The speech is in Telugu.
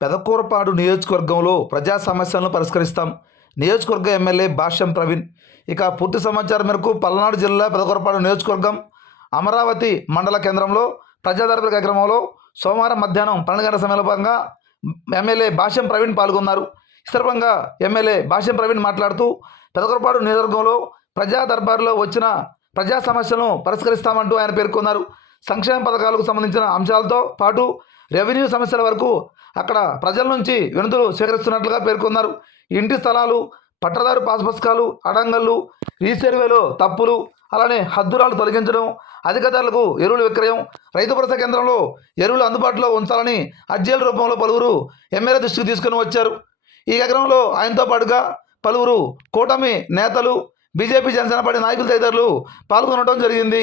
పెదకూరపాడు నియోజకవర్గంలో ప్రజా సమస్యలను పరిష్కరిస్తాం. నియోజకవర్గ ఎమ్మెల్యే భాష్యం ప్రవీణ్. ఇక పూర్తి సమాచారం మేరకు పల్నాడు జిల్లా పెదకూరపాడు నియోజకవర్గం అమరావతి మండల కేంద్రంలో ప్రజాదర్భ కార్యక్రమంలో సోమవారం మధ్యాహ్నం పన్నెండు గంటల సమయంలో భాగంగా ఎమ్మెల్యే భాష్యం ప్రవీణ్ పాల్గొన్నారు. ఈ సందర్భంగా ఎమ్మెల్యే భాష్యం ప్రవీణ్ మాట్లాడుతూ పెదకూరపాడు నియోజకవర్గంలో ప్రజా దర్బారులో వచ్చిన ప్రజా సమస్యలను పరిష్కరిస్తామంటూ ఆయన పేర్కొన్నారు. సంక్షేమ పథకాలకు సంబంధించిన అంశాలతో పాటు రెవెన్యూ సమస్యల వరకు అక్కడ ప్రజల నుంచి వినతులు సేకరిస్తున్నట్లుగా పేర్కొన్నారు. ఇంటి స్థలాలు పట్టదారు పాస్ పుస్తకాలు అడంగళ్ళు రీసర్వేలో తప్పులు అలానే హద్దురాలు తొలగించడం అధిక ధరలకు ఎరువుల విక్రయం రైతు భరోసా కేంద్రంలో ఎరువులు అందుబాటులో ఉంచాలని అర్జీల రూపంలో పలువురు ఎమ్మెల్యే దృష్టికి తీసుకుని వచ్చారు. ఈ కార్యక్రమంలో ఆయనతో పాటుగా పలువురు కూటమి నేతలు బీజేపీ జనసేన పార్టీ నాయకులు తదితరులు పాల్గొనడం జరిగింది.